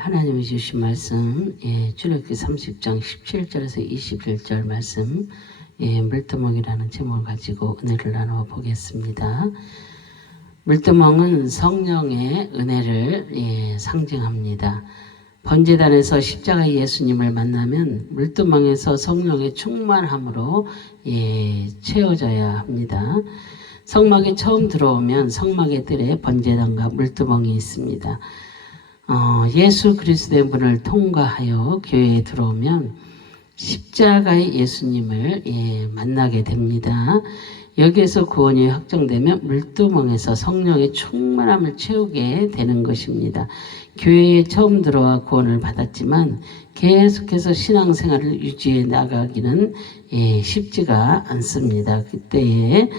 하나님이 주신 말씀, 출애굽기 30장 17절에서 21절 말씀, 물두멍이라는 제목을 가지고 은혜를 나누어 보겠습니다. 물두멍은 성령의 은혜를 상징합니다. 번제단에서 십자가 예수님을 만나면 물두멍에서 성령의 충만함으로 채워져야 합니다. 성막에 처음 들어오면 성막의 뜰에 번제단과 물두멍이 있습니다. 예수 그리스도의 문을 통과하여 교회에 들어오면 십자가의 예수님을 만나게 됩니다. 여기에서 구원이 확정되면 물두멍에서 성령의 충만함을 채우게 되는 것입니다. 교회에 처음 들어와 구원을 받았지만 계속해서 신앙생활을 유지해 나가기는 쉽지가 않습니다. 그때에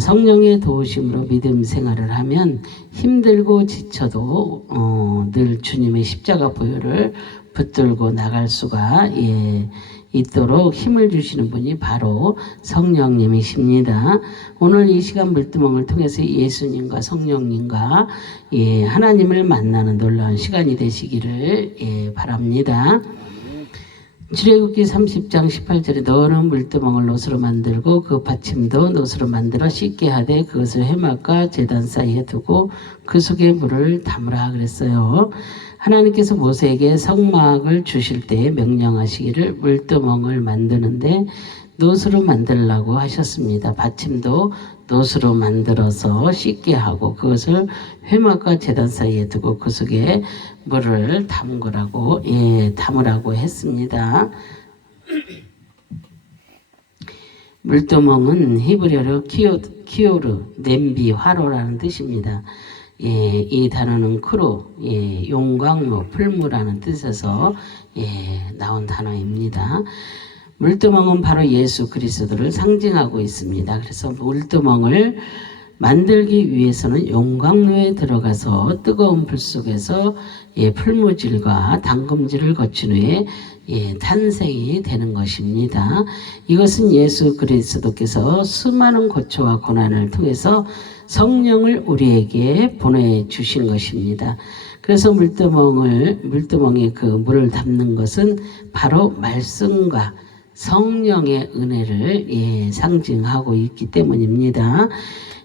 성령의 도우심으로 믿음 생활을 하면 힘들고 지쳐도 늘 주님의 십자가 보혈을 붙들고 나갈 수가 있도록 힘을 주시는 분이 바로 성령님이십니다. 오늘 이 시간 물두멍을 통해서 예수님과 성령님과 하나님을 만나는 놀라운 시간이 되시기를 바랍니다. 출애굽기 30장 18절에 너는 물두멍을 놋으로 만들고 그 받침도 놋으로 만들어 씻게 하되 그것을 회막과 제단 사이에 두고 그 속에 물을 담으라 그랬어요. 하나님께서 모세에게 성막을 주실 때에 명령하시기를 물두멍을 만드는데 놋으로 만들라고 하셨습니다. 받침도 놋으로 만들어서 씻게 하고 그것을 회막과 제단 사이에 두고 그 속에 물을 담으라고 했습니다. 물두멍은 히브리어로 키오르, 냄비, 화로라는 뜻입니다. 이 단어는 크루, 용광로, 풀무라는 뜻에서 나온 단어입니다. 물두멍은 바로 예수 그리스도를 상징하고 있습니다. 그래서 물두멍을 만들기 위해서는 용광로에 들어가서 뜨거운 불 속에서 풀무질과 담금질을 거친 후에 탄생이 되는 것입니다. 이것은 예수 그리스도께서 수많은 고초와 고난을 통해서 성령을 우리에게 보내주신 것입니다. 그래서 물두멍에 그 물을 담는 것은 바로 말씀과 성령의 은혜를 상징하고 있기 때문입니다.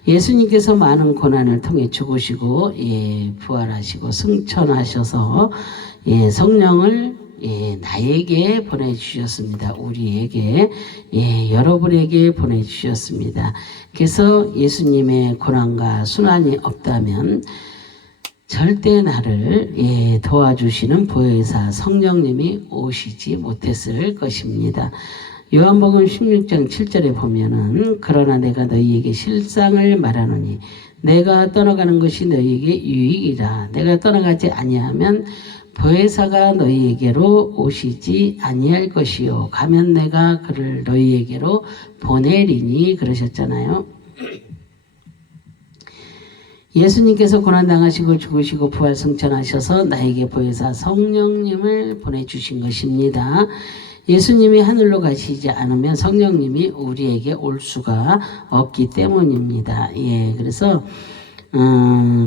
예수님께서 많은 고난을 통해 죽으시고 부활하시고 승천하셔서 성령을 나에게 보내주셨습니다. 우리에게 여러분에게 보내주셨습니다. 그래서 예수님의 고난과 순환이 없다면 절대 나를 도와주시는 보혜사 성령님이 오시지 못했을 것입니다. 요한복음 16장 7절에 보면은 그러나 내가 너희에게 실상을 말하노니 내가 떠나가는 것이 너희에게 유익이라. 내가 떠나가지 아니하면 보혜사가 너희에게로 오시지 아니할 것이요 가면 내가 그를 너희에게로 보내리니 그러셨잖아요. 예수님께서 고난당하시고 죽으시고 부활 승천하셔서 나에게 보혜사 성령님을 보내주신 것입니다. 예수님이 하늘로 가시지 않으면 성령님이 우리에게 올 수가 없기 때문입니다. 그래서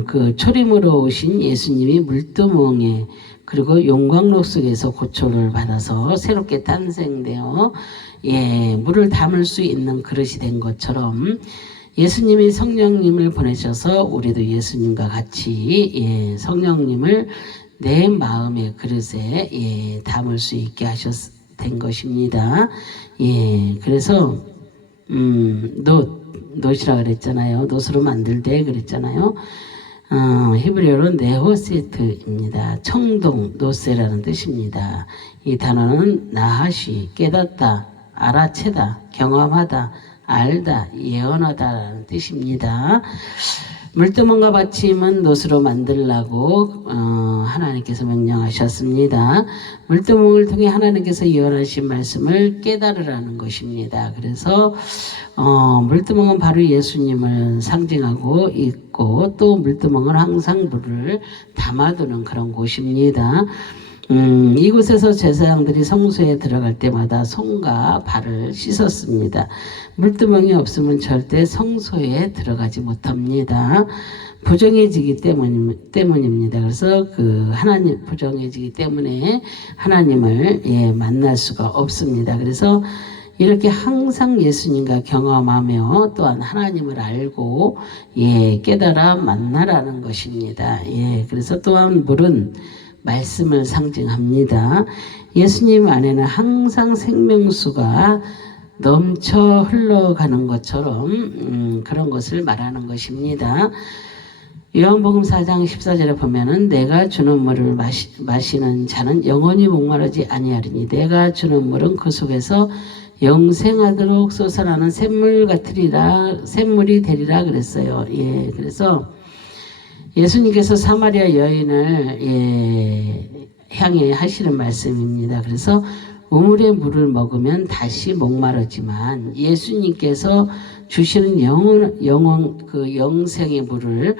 그 초림으로 오신 예수님이 물두멍에 그리고 용광로 속에서 고초를 받아서 새롭게 탄생되어 물을 담을 수 있는 그릇이 된 것처럼 예수님이 성령님을 보내셔서 우리도 예수님과 같이 성령님을 내 마음의 그릇에 담을 수 있게 된 것입니다. 그래서 놋이라 그랬잖아요. 놋으로 만들되 그랬잖아요. 히브리어로 네호세트입니다. 청동, 노세라는 뜻입니다. 이 단어는 나하시, 깨닫다, 알아채다, 경험하다, 알다, 예언하다라는 뜻입니다. 물두멍과 받침은 놋으로 만들라고 하나님께서 명령하셨습니다. 물두멍을 통해 하나님께서 예언하신 말씀을 깨달으라는 것입니다. 그래서 물두멍은 바로 예수님을 상징하고 있고 또 물두멍은 항상 물을 담아두는 그런 곳입니다. 이곳에서 제사장들이 성소에 들어갈 때마다 손과 발을 씻었습니다. 물두멍이 없으면 절대 성소에 들어가지 못합니다. 부정해지기 때문입니다. 그래서 하나님 부정해지기 때문에 하나님을 만날 수가 없습니다. 그래서 이렇게 항상 예수님과 경험하며 또한 하나님을 알고 깨달아 만나라는 것입니다. 그래서 또한 물은 말씀을 상징합니다. 예수님 안에는 항상 생명수가 넘쳐 흘러가는 것처럼 그런 것을 말하는 것입니다. 요한복음 4장 14절에 보면은 내가 주는 물을 마시는 자는 영원히 목마르지 아니하리니 내가 주는 물은 그 속에서 영생하도록 솟아나는 샘물이 되리라 그랬어요. 그래서 예수님께서 사마리아 여인을 향해 하시는 말씀입니다. 그래서 우물의 물을 먹으면 다시 목마르지만 예수님께서 주시는 영생의 물을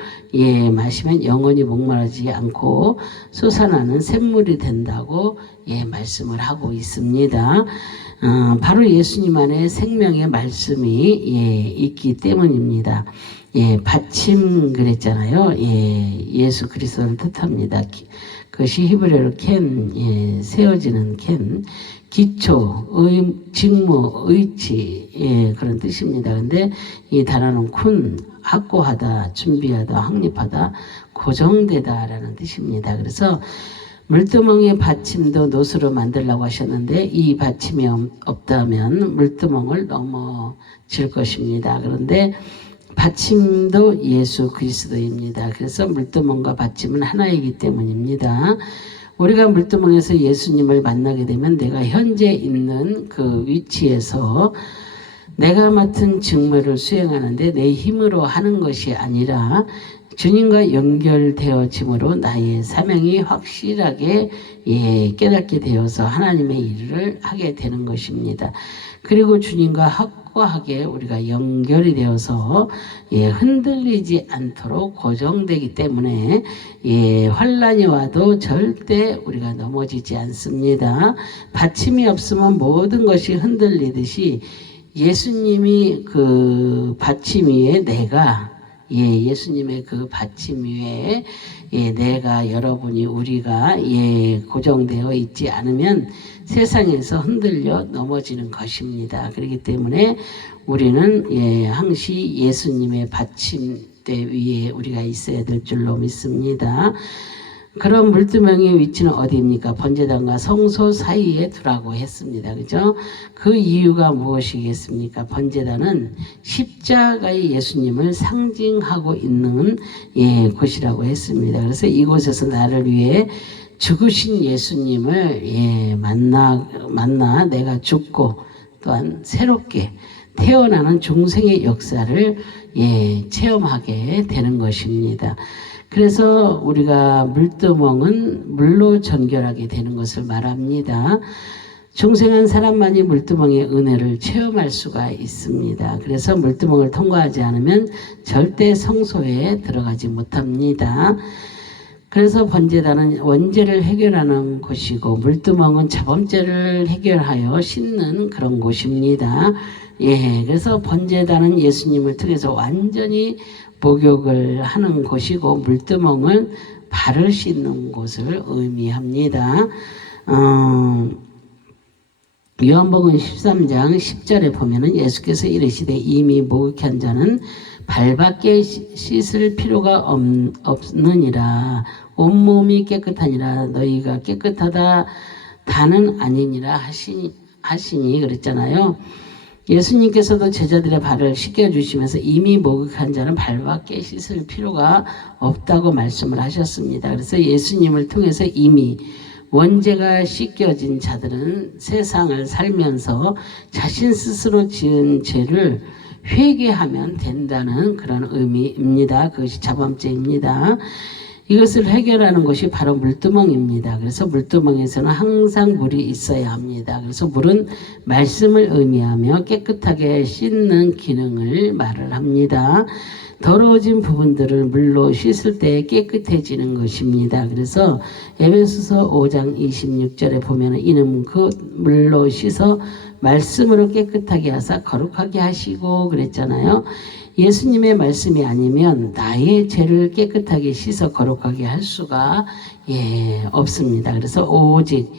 마시면 영원히 목마르지 않고 솟아나는 샘물이 된다고 말씀을 하고 있습니다. 바로 예수님 안에 생명의 말씀이 있기 때문입니다. 받침 그랬잖아요. 예수 그리스도를 뜻합니다. 그것이 히브리어로 세워지는 기초, 직무, 의치 그런 뜻입니다. 근데 이 단어는 확고하다, 준비하다, 확립하다, 고정되다 라는 뜻입니다. 그래서 물두멍의 받침도 노수로 만들라고 하셨는데 이 받침이 없다면 물두멍을 넘어질 것입니다. 그런데 받침도 예수 그리스도입니다. 그래서 물두멍과 받침은 하나이기 때문입니다. 우리가 물두멍에서 예수님을 만나게 되면 내가 현재 있는 그 위치에서 내가 맡은 직무를 수행하는데 내 힘으로 하는 것이 아니라 주님과 연결되어짐으로 나의 사명이 확실하게 깨닫게 되어서 하나님의 일을 하게 되는 것입니다. 그리고 주님과 확고하게 우리가 연결이 되어서 흔들리지 않도록 고정되기 때문에 환난이 와도 절대 우리가 넘어지지 않습니다. 받침이 없으면 모든 것이 흔들리듯이 예수님이 그 받침 위에 예수님의 그 받침 위에 내가 여러분이 우리가 고정되어 있지 않으면 세상에서 흔들려 넘어지는 것입니다. 그렇기 때문에 우리는 항시 예수님의 받침대 위에 우리가 있어야 될 줄로 믿습니다. 그런 물두멍의 위치는 어디입니까? 번제단과 성소 사이에 두라고 했습니다. 그죠? 그 이유가 무엇이겠습니까? 번제단은 십자가의 예수님을 상징하고 있는 곳이라고 했습니다. 그래서 이곳에서 나를 위해 죽으신 예수님을 만나 내가 죽고 또한 새롭게 태어나는 중생의 역사를 체험하게 되는 것입니다. 그래서 우리가 물두멍은 물로 전결하게 되는 것을 말합니다. 중생한 사람만이 물두멍의 은혜를 체험할 수가 있습니다. 그래서 물두멍을 통과하지 않으면 절대 성소에 들어가지 못합니다. 그래서 번제단은 원죄를 해결하는 곳이고 물두멍은 자범죄를 해결하여 씻는 그런 곳입니다. 그래서 번제단은 예수님을 통해서 완전히 목욕을 하는 곳이고 물두멍은 발을 씻는 곳을 의미합니다. 요한복음 13장 10절에 보면은 예수께서 이르시되 이미 목욕한 자는 발밖에 씻을 필요가 없느니라. 온몸이 깨끗하니라. 너희가 깨끗하다 다는 아니니라 하시니 그랬잖아요. 예수님께서도 제자들의 발을 씻겨주시면서 이미 목욕한 자는 발밖에 씻을 필요가 없다고 말씀을 하셨습니다. 그래서 예수님을 통해서 이미 원죄가 씻겨진 자들은 세상을 살면서 자신 스스로 지은 죄를 회개하면 된다는 그런 의미입니다. 그것이 자범죄입니다. 이것을 해결하는 것이 바로 물두멍입니다. 그래서 물두멍에서는 항상 물이 있어야 합니다. 그래서 물은 말씀을 의미하며 깨끗하게 씻는 기능을 말을 합니다. 더러워진 부분들을 물로 씻을 때 깨끗해지는 것입니다. 그래서 에베소서 5장 26절에 보면 이는 그 물로 씻어 말씀으로 깨끗하게 하사 거룩하게 하시고 그랬잖아요. 예수님의 말씀이 아니면 나의 죄를 깨끗하게 씻어 거룩하게 할 수가 없습니다. 그래서 오직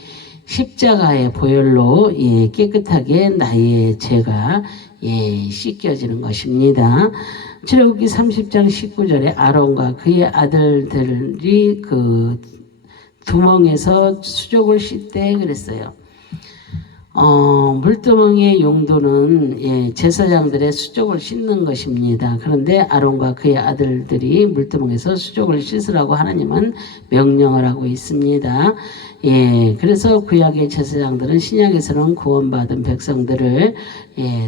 십자가의 보혈로 깨끗하게 나의 죄가 씻겨지는 것입니다. 출애굽기 30장 19절에 아론과 그의 아들들이 그 두멍에서 수족을 씻되 그랬어요. 물두멍의 용도는 제사장들의 수족을 씻는 것입니다. 그런데 아론과 그의 아들들이 물두멍에서 수족을 씻으라고 하나님은 명령을 하고 있습니다. 그래서 구약의 제사장들은 신약에서는 구원받은 백성들을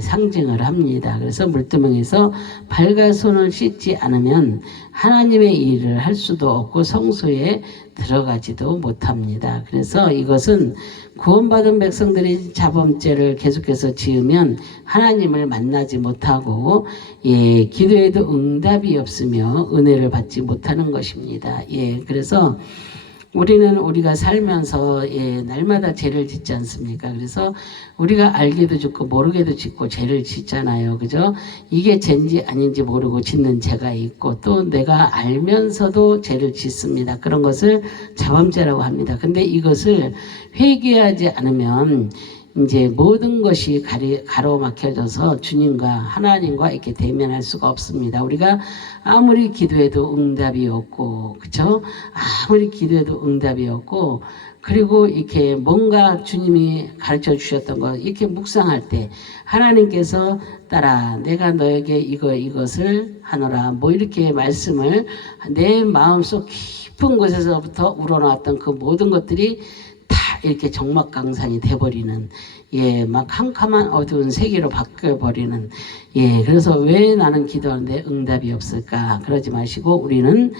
상징을 합니다. 그래서 물두멍에서 발과 손을 씻지 않으면 하나님의 일을 할 수도 없고 성소에 들어가지도 못합니다. 그래서 이것은 구원받은 백성들이 자범죄를 계속해서 지으면 하나님을 만나지 못하고 기도에도 응답이 없으며 은혜를 받지 못하는 것입니다. 그래서 우리는 우리가 살면서 날마다 죄를 짓지 않습니까? 그래서 우리가 알게도 짓고 모르게도 짓고 죄를 짓잖아요. 그죠? 이게 죄인지 아닌지 모르고 짓는 죄가 있고 또 내가 알면서도 죄를 짓습니다. 그런 것을 자범죄라고 합니다. 근데 이것을 회개하지 않으면 이제 모든 것이 가로막혀져서 주님과 하나님과 이렇게 대면할 수가 없습니다. 우리가 아무리 기도해도 응답이 없고, 그쵸? 아무리 기도해도 응답이 없고, 그리고 이렇게 뭔가 주님이 가르쳐 주셨던 거 이렇게 묵상할 때 하나님께서 따라 내가 너에게 이것을 하노라 뭐 이렇게 말씀을 내 마음속 깊은 곳에서부터 우러나왔던 그 모든 것들이 이렇게 적막강산이 돼버리는 막 캄캄한 어두운 세계로 바뀌어버리는 그래서 왜 나는 기도하는데 응답이 없을까? 그러지 마시고 우리는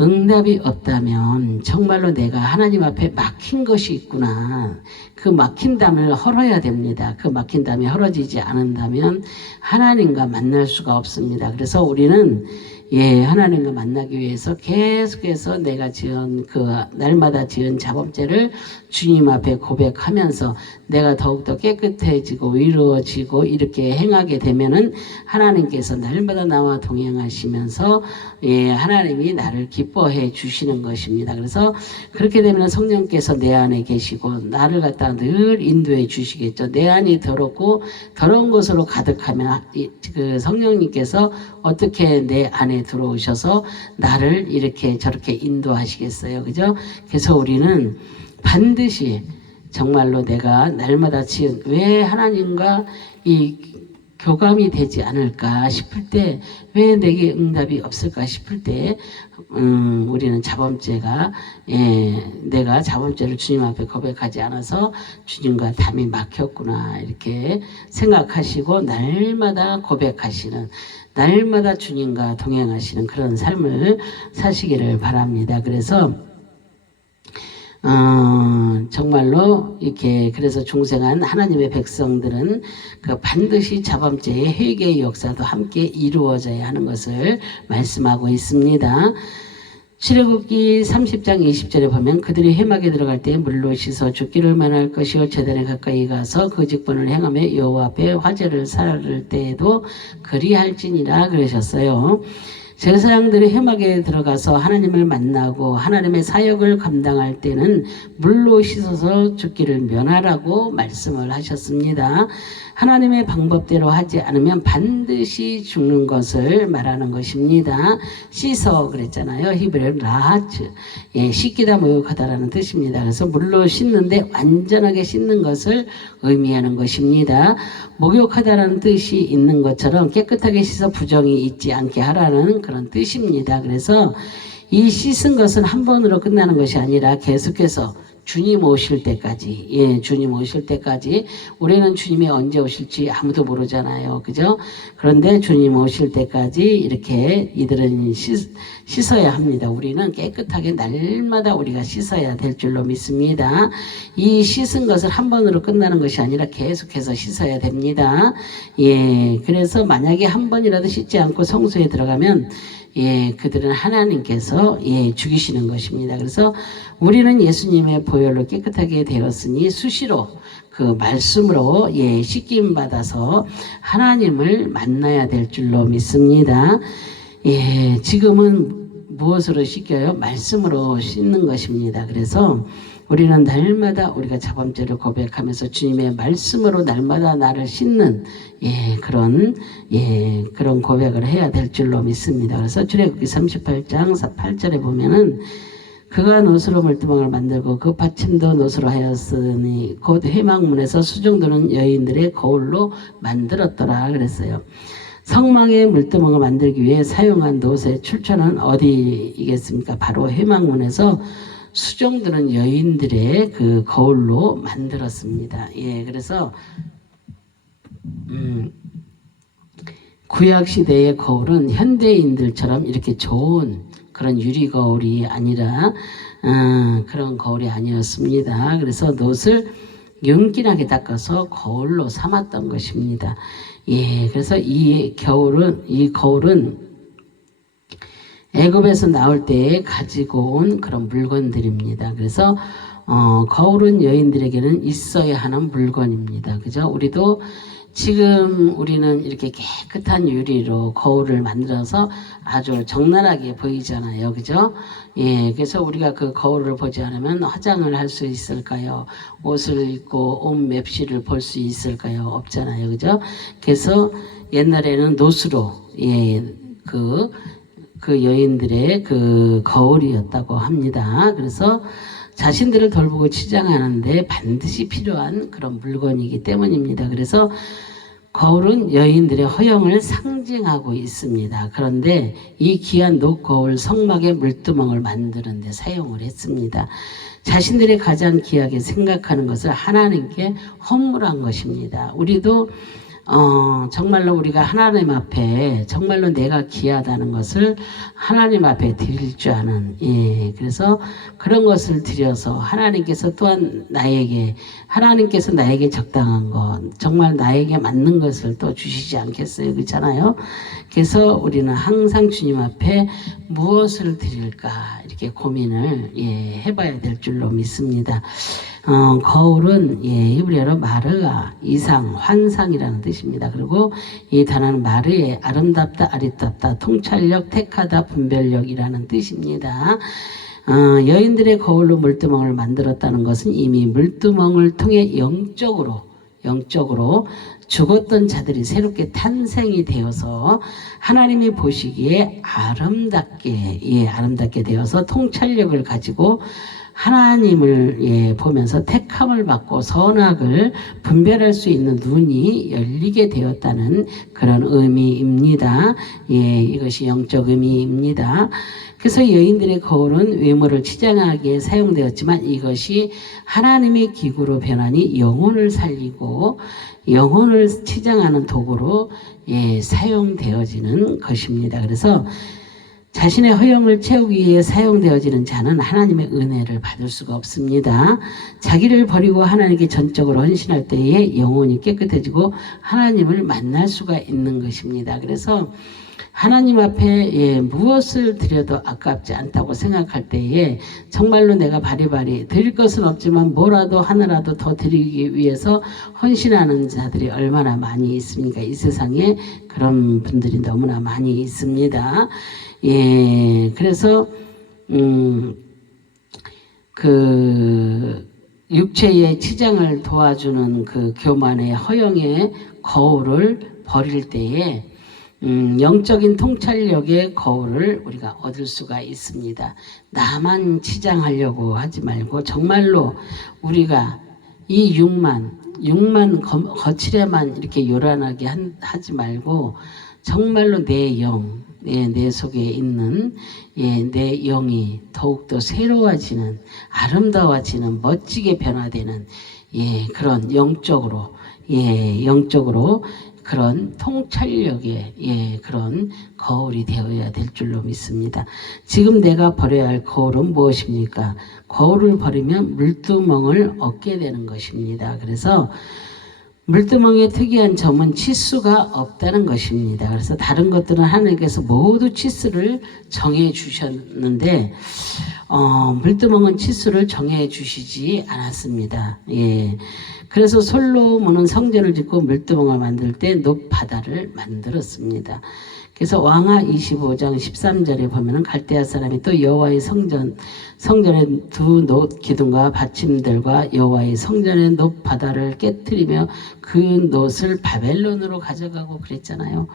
응답이 없다면 정말로 내가 하나님 앞에 막힌 것이 있구나. 그 막힌 담을 헐어야 됩니다. 그 막힌 담이 헐어지지 않는다면 하나님과 만날 수가 없습니다. 그래서 우리는 하나님과 만나기 위해서 계속해서 내가 지은 그 날마다 지은 자범죄를 주님 앞에 고백하면서 내가 더욱더 깨끗해지고 위로워지고 이렇게 행하게 되면은 하나님께서 날마다 나와 동행하시면서 하나님이 나를 기뻐해 주시는 것입니다. 그래서 그렇게 되면 성령께서 내 안에 계시고 나를 갖다 늘 인도해 주시겠죠. 내 안이 더럽고 더러운 것으로 가득하면 그 성령님께서 어떻게 내 안에 들어오셔서 나를 이렇게 저렇게 인도하시겠어요. 그죠? 그래서 우리는 반드시 정말로 내가 날마다 지은 왜 하나님과 이 교감이 되지 않을까 싶을 때 왜 내게 응답이 없을까 싶을 때 우리는 자범죄가 내가 자범죄를 주님 앞에 고백하지 않아서 주님과 담이 막혔구나 이렇게 생각하시고 날마다 고백하시는 날마다 주님과 동행하시는 그런 삶을 사시기를 바랍니다. 그래서 정말로 이렇게 그래서 중생한 하나님의 백성들은 그 반드시 자범죄의 회개의 역사도 함께 이루어져야 하는 것을 말씀하고 있습니다. 출애굽기 30장 20절에 보면 그들이 회막에 들어갈 때 물로 씻어 죽기를 면할 것이요 제단에 가까이 가서 그 직분을 행하며 여호와 앞에 화제를 살을 때에도 그리할지니라 그러셨어요. 제사장들이 회막에 들어가서 하나님을 만나고 하나님의 사역을 감당할 때는 물로 씻어서 죽기를 면하라고 말씀을 하셨습니다. 하나님의 방법대로 하지 않으면 반드시 죽는 것을 말하는 것입니다. 씻어 그랬잖아요. 히브리어로 라하츠, 씻기다 목욕하다라는 뜻입니다. 그래서 물로 씻는데 완전하게 씻는 것을 의미하는 것입니다. 목욕하다라는 뜻이 있는 것처럼 깨끗하게 씻어 부정이 있지 않게 하라는 그런 뜻입니다. 그래서 이 씻은 것은 한 번으로 끝나는 것이 아니라 계속해서 주님 오실 때까지, 주님 오실 때까지. 우리는 주님이 언제 오실지 아무도 모르잖아요. 그죠? 그런데 주님 오실 때까지 이렇게 이들은 씻어야 합니다. 우리는 깨끗하게 날마다 우리가 씻어야 될 줄로 믿습니다. 이 씻은 것을 한 번으로 끝나는 것이 아니라 계속해서 씻어야 됩니다. 그래서 만약에 한 번이라도 씻지 않고 성소에 들어가면 그들은 하나님께서 죽이시는 것입니다. 그래서 우리는 예수님의 보혈로 깨끗하게 되었으니 수시로 그 말씀으로 씻김 받아서 하나님을 만나야 될 줄로 믿습니다. 지금은 무엇으로 씻겨요? 말씀으로 씻는 것입니다. 그래서 우리는 날마다 우리가 자범죄를 고백하면서 주님의 말씀으로 날마다 나를 씻는 그런 고백을 해야 될 줄로 믿습니다. 그래서 출애굽기 38장 8절에 보면은 그가 노수로 물두멍을 만들고 그 받침도 노수로 하였으니 곧 회막문에서 수종드는 여인들의 거울로 만들었더라 그랬어요. 성막의 물두멍을 만들기 위해 사용한 노수의 출처는 어디이겠습니까? 바로 회막문에서 수종드는 여인들의 그 거울로 만들었습니다. 그래서 구약 시대의 거울은 현대인들처럼 이렇게 좋은 그런 유리 거울이 아니라 그런 거울이 아니었습니다. 그래서 놋을 윤기나게 닦아서 거울로 삼았던 것입니다. 그래서 이 거울은 애굽에서 나올 때 가지고 온 그런 물건들입니다. 그래서 거울은 여인들에게는 있어야 하는 물건입니다. 그죠? 우리도 지금 우리는 이렇게 깨끗한 유리로 거울을 만들어서 아주 적나라하게 보이잖아요. 그죠? 그래서 우리가 그 거울을 보지 않으면 화장을 할 수 있을까요? 옷을 입고 옷 맵시를 볼 수 있을까요? 없잖아요. 그죠? 그래서 옛날에는 노수로, 그 여인들의 그 거울이었다고 합니다. 그래서 자신들을 돌보고 치장하는데 반드시 필요한 그런 물건이기 때문입니다. 그래서 거울은 여인들의 허영을 상징하고 있습니다. 그런데 이 귀한 녹거울 성막의 물두멍을 만드는 데 사용을 했습니다. 자신들이 가장 귀하게 생각하는 것을 하나님께 헌물한 것입니다. 우리도 정말로 우리가 하나님 앞에 정말로 내가 귀하다는 것을 하나님 앞에 드릴 줄 아는, 그래서 그런 것을 드려서 하나님께서 또한 하나님께서 나에게 적당한 것, 정말 나에게 맞는 것을 또 주시지 않겠어요? 그렇잖아요? 그래서 우리는 항상 주님 앞에 무엇을 드릴까 이렇게 고민을 해봐야 될 줄로 믿습니다. 거울은 히브리어로 마르아, 이상, 환상이라는 뜻입니다. 그리고 이 단어는 마르의 아름답다, 아리답다, 통찰력, 택하다, 분별력이라는 뜻입니다. 여인들의 거울로 물두멍을 만들었다는 것은 이미 물두멍을 통해 영적으로 죽었던 자들이 새롭게 탄생이 되어서 하나님이 보시기에 아름답게 되어서 통찰력을 가지고 하나님을 보면서 택함을 받고 선악을 분별할 수 있는 눈이 열리게 되었다는 그런 의미입니다. 이것이 영적 의미입니다. 그래서 여인들의 거울은 외모를 치장하기에 사용되었지만 이것이 하나님의 기구로 변하니 영혼을 살리고 영혼을 치장하는 도구로 사용되어지는 것입니다. 그래서 자신의 허영을 채우기 위해 사용되어지는 자는 하나님의 은혜를 받을 수가 없습니다. 자기를 버리고 하나님께 전적으로 헌신할 때에 영혼이 깨끗해지고 하나님을 만날 수가 있는 것입니다. 그래서 하나님 앞에 무엇을 드려도 아깝지 않다고 생각할 때에 정말로 내가 바리바리 드릴 것은 없지만 뭐라도 하나라도 더 드리기 위해서 헌신하는 자들이 얼마나 많이 있습니까? 이 세상에 그런 분들이 너무나 많이 있습니다. 그래서 그 육체의 치장을 도와주는 그 교만의 허영의 거울을 버릴 때에 영적인 통찰력의 거울을 우리가 얻을 수가 있습니다. 나만 치장하려고 하지 말고 정말로 우리가 이 육만 거칠에만 이렇게 요란하게 하지 말고 정말로 내 영, 내 속에 있는 내 영이 더욱더 새로워지는, 아름다워지는, 멋지게 변화되는 그런 영적으로 그런 통찰력의 그런 거울이 되어야 될 줄로 믿습니다. 지금 내가 버려야 할 거울은 무엇입니까? 거울을 버리면 물두멍을 얻게 되는 것입니다. 그래서 물두멍의 특이한 점은 치수가 없다는 것입니다. 그래서 다른 것들은 하나님께서 모두 치수를 정해 주셨는데 물두멍은 치수를 정해 주시지 않았습니다. 그래서 솔로몬은 성전을 짓고 물두멍을 만들 때 높바다를 만들었습니다. 그래서 왕하 25장 13절에 보면은 갈대아 사람이 또 여호와의 성전의 두 놋 기둥과 받침들과 여호와의 성전의 높바다를 깨뜨리며 그 놋을 바벨론으로 가져가고 그랬잖아요.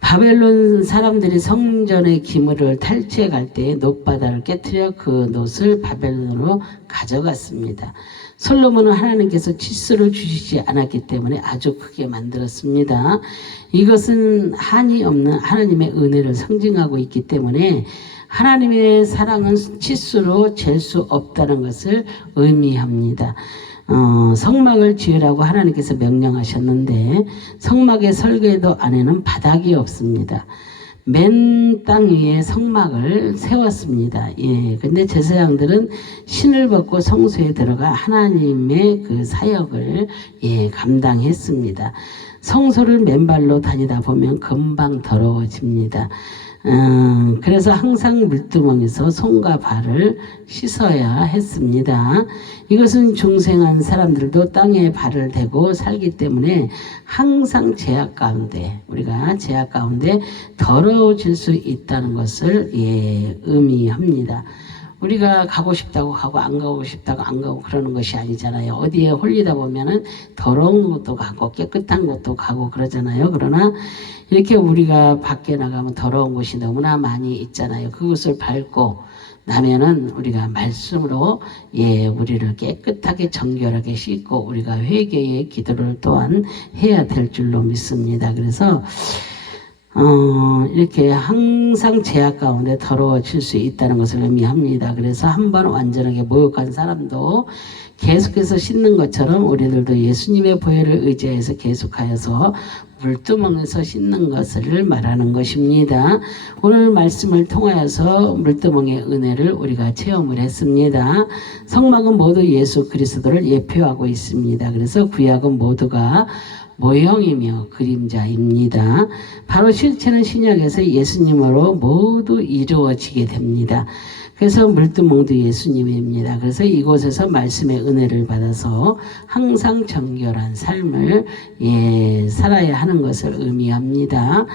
바벨론 사람들이 성전의 기물을 탈취해 갈 때 놋바다를 깨뜨려 그 놋을 바벨론으로 가져갔습니다. 솔로몬은 하나님께서 치수를 주시지 않았기 때문에 아주 크게 만들었습니다. 이것은 한이 없는 하나님의 은혜를 상징하고 있기 때문에 하나님의 사랑은 치수로 잴 수 없다는 것을 의미합니다. 성막을 지으라고 하나님께서 명령하셨는데 성막의 설계도 안에는 바닥이 없습니다. 맨 땅 위에 성막을 세웠습니다. 근데 제사장들은 신을 벗고 성소에 들어가 하나님의 그 사역을 감당했습니다. 성소를 맨발로 다니다 보면 금방 더러워집니다. 그래서 항상 물두멍에서 손과 발을 씻어야 했습니다. 이것은 중생한 사람들도 땅에 발을 대고 살기 때문에 항상 우리가 제약 가운데 더러워질 수 있다는 것을 의미합니다. 우리가 가고 싶다고 가고 안 가고 싶다고 안 가고 그러는 것이 아니잖아요. 어디에 홀리다 보면은 더러운 곳도 가고 깨끗한 곳도 가고 그러잖아요. 그러나 이렇게 우리가 밖에 나가면 더러운 곳이 너무나 많이 있잖아요. 그것을 밟고 나면은 우리가 말씀으로 우리를 깨끗하게 정결하게 씻고 우리가 회개의 기도를 또한 해야 될 줄로 믿습니다. 그래서 이렇게 항상 제약 가운데 더러워질 수 있다는 것을 의미합니다. 그래서 한번 완전하게 모욕한 사람도 계속해서 씻는 것처럼 우리들도 예수님의 보혈을 의지해서 계속하여서 물두멍에서 씻는 것을 말하는 것입니다. 오늘 말씀을 통하여서 물두멍의 은혜를 우리가 체험을 했습니다. 성막은 모두 예수 그리스도를 예표하고 있습니다. 그래서 구약은 모두가 모형이며 그림자입니다. 바로 실체는 신약에서 예수님으로 모두 이루어지게 됩니다. 그래서 물두멍도 예수님입니다. 그래서 이곳에서 말씀의 은혜를 받아서 항상 정결한 삶을 살아야 하는 것을 의미합니다.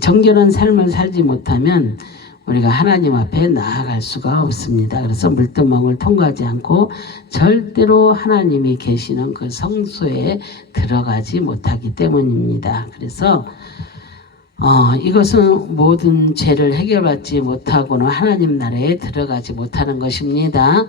정결한 삶을 살지 못하면 우리가 하나님 앞에 나아갈 수가 없습니다. 그래서 물두멍을 통과하지 않고 절대로 하나님이 계시는 그 성소에 들어가지 못하기 때문입니다. 그래서 이것은 모든 죄를 해결받지 못하고는 하나님 나라에 들어가지 못하는 것입니다.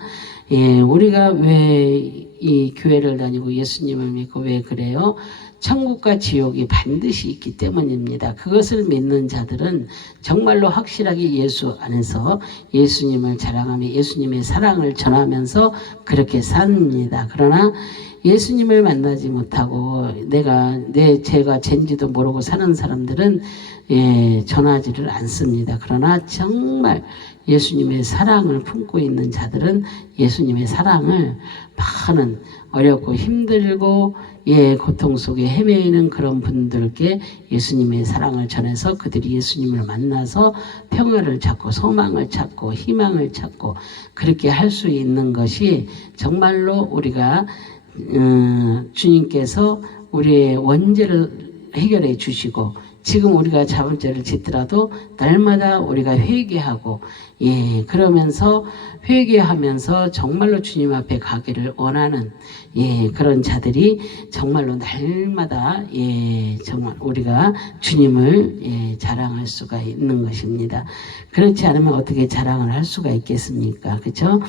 우리가 왜 이 교회를 다니고 예수님을 믿고 왜 그래요? 천국과 지옥이 반드시 있기 때문입니다. 그것을 믿는 자들은 정말로 확실하게 예수 안에서 예수님을 자랑하며 예수님의 사랑을 전하면서 그렇게 삽니다. 그러나 예수님을 만나지 못하고 내 죄가 죄인지도 모르고 사는 사람들은 전하지를 않습니다. 그러나 정말 예수님의 사랑을 품고 있는 자들은 예수님의 사랑을 많은 어렵고 힘들고 고통 속에 헤매이는 그런 분들께 예수님의 사랑을 전해서 그들이 예수님을 만나서 평화를 찾고 소망을 찾고 희망을 찾고 그렇게 할 수 있는 것이 정말로 우리가 주님께서 우리의 원죄를 해결해 주시고 지금 우리가 잡은 죄를 짓더라도 날마다 우리가 회개하고 그러면서 회개하면서 정말로 주님 앞에 가기를 원하는 그런 자들이 정말로 날마다 정말 우리가 주님을 자랑할 수가 있는 것입니다. 그렇지 않으면 어떻게 자랑을 할 수가 있겠습니까? 그렇죠?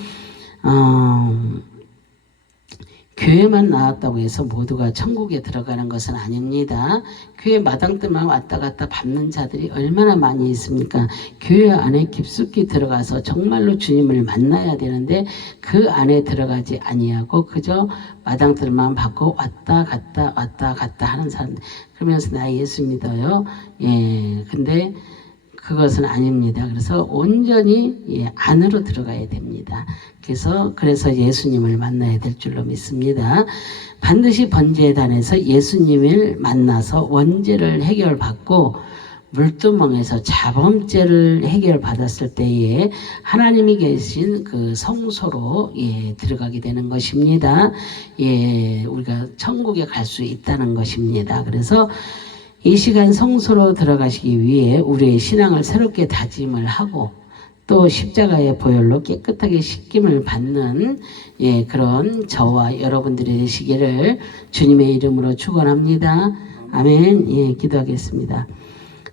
교회만 나왔다고 해서 모두가 천국에 들어가는 것은 아닙니다. 교회 마당들만 왔다 갔다 밟는 자들이 얼마나 많이 있습니까? 교회 안에 깊숙이 들어가서 정말로 주님을 만나야 되는데 그 안에 들어가지 아니하고 그저 마당들만 밟고 왔다 갔다 하는 사람. 그러면서 나 예수 믿어요. 예, 근데 그것은 아닙니다. 그래서 온전히 안으로 들어가야 됩니다. 그래서 예수님을 만나야 될 줄로 믿습니다. 반드시 번제단에서 예수님을 만나서 원죄를 해결받고 물두멍에서 자범죄를 해결받았을 때에 하나님이 계신 그 성소로 들어가게 되는 것입니다. 우리가 천국에 갈 수 있다는 것입니다. 그래서 이 시간 성소로 들어가시기 위해 우리의 신앙을 새롭게 다짐을 하고 또 십자가의 보혈로 깨끗하게 씻김을 받는 그런 저와 여러분들이 되시기를 주님의 이름으로 축원합니다. 아멘. 기도하겠습니다.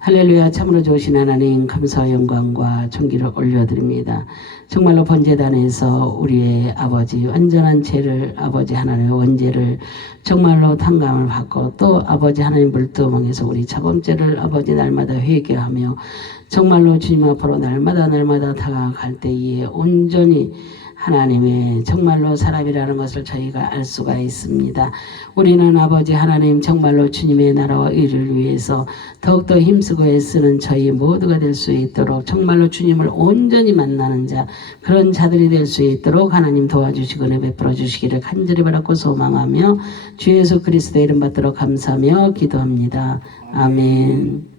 할렐루야. 참으로 좋으신 하나님 감사와 영광과 존귀를 올려드립니다. 정말로 번제단에서 우리의 아버지 완전한 죄를 아버지 하나님의 원죄를 정말로 탕감을 받고 또 아버지 하나님 물두멍에서 우리 자범죄를 아버지 날마다 회개하며 정말로 주님 앞으로 날마다 다가갈 때에 온전히 하나님의 정말로 사람이라는 것을 저희가 알 수가 있습니다. 우리는 아버지 하나님 정말로 주님의 나라와 의를 위해서 더욱더 힘쓰고 애쓰는 저희 모두가 될 수 있도록 정말로 주님을 온전히 만나는 자 그런 자들이 될 수 있도록 하나님 도와주시고 은혜 베풀어 주시기를 간절히 바라고 소망하며 주 예수 그리스도의 이름 받들어 감사하며 기도합니다. 아멘.